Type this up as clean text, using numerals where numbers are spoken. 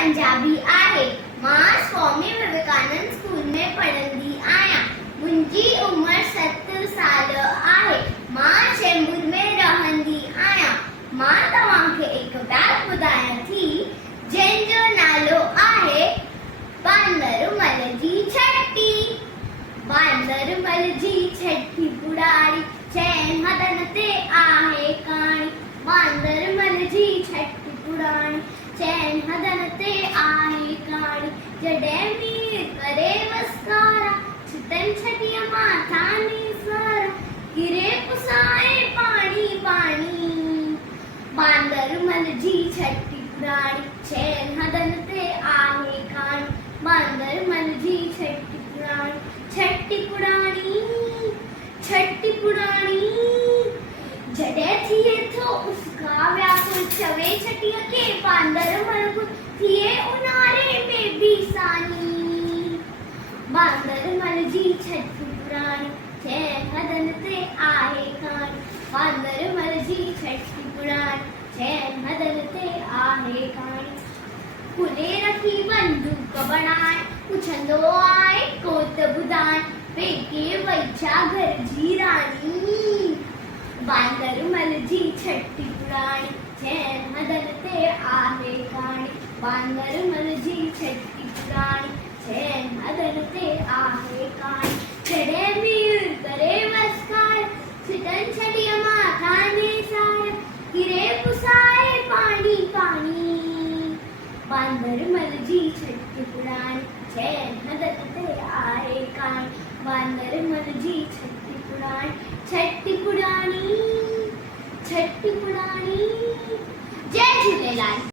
पंजाबी आहे। मां स्वामी विवेकानंद स्कूल में पढ़ंदी आहियां। मुंहिंजी उम्र 7 साल आहे। मां चेंबूर में रहंदी आहियां। मां तव्हांखे हिकु बैग ॿुधायां थी जंहिंजो नालो आहे बांदरमल जी छठी। बांदरमल जी छठी पुड़ाणी चैन हदन ते आहे कहाणी। बांदरमल जी छठी पुड़ाणी चैन हदन ते आहे कहाणी। जॾहिं मीर करे वसकारा छितन छठीअ माथा निसारा गिरे पुसाए पाणी पाणी। बांदरमल जी छठी पुड़ाणी चैन हदन ते आहे कहाणी। बांदरमल जी छठी पुड़ाणी छठी पुड़ाणी छठी पुड़ाणी। जॾहिं थिए थो उसका व्याकुल चवे छठीअ खे बांदरमल गुल थिए उन्हारे में भी सानी। बांदरमल जी छठी पुड़ाणी चैन हदन ते आहे कहाणी। बांदरमल जी छठी पुड़ाणी चैन हदन ते आहे कहाणी। खुले रखी बंदूक बनाए पुछंदो आहे कोत ॿुधाए पेके वैछा घर जी राणी। बांदरमल जी छठी पुड़ाणी चैन हदन ते आहे कहाणी। बांदरमल जी छठी पुड़ाणी चैन हदन ते आहे कहाणी। जॾहिं मीर करे वसकाए छितन छठीअ माथा निसारे गिरे पुसाए पाणी पाणी। बांदरमल जी छठी पुड़ाणी चैन हदन ते आहे कहाणी। बांदरमल जी छठी पुड़ाणी छठी पुड़ाणी छठी पुड़ाणी। जय झूलेलाल।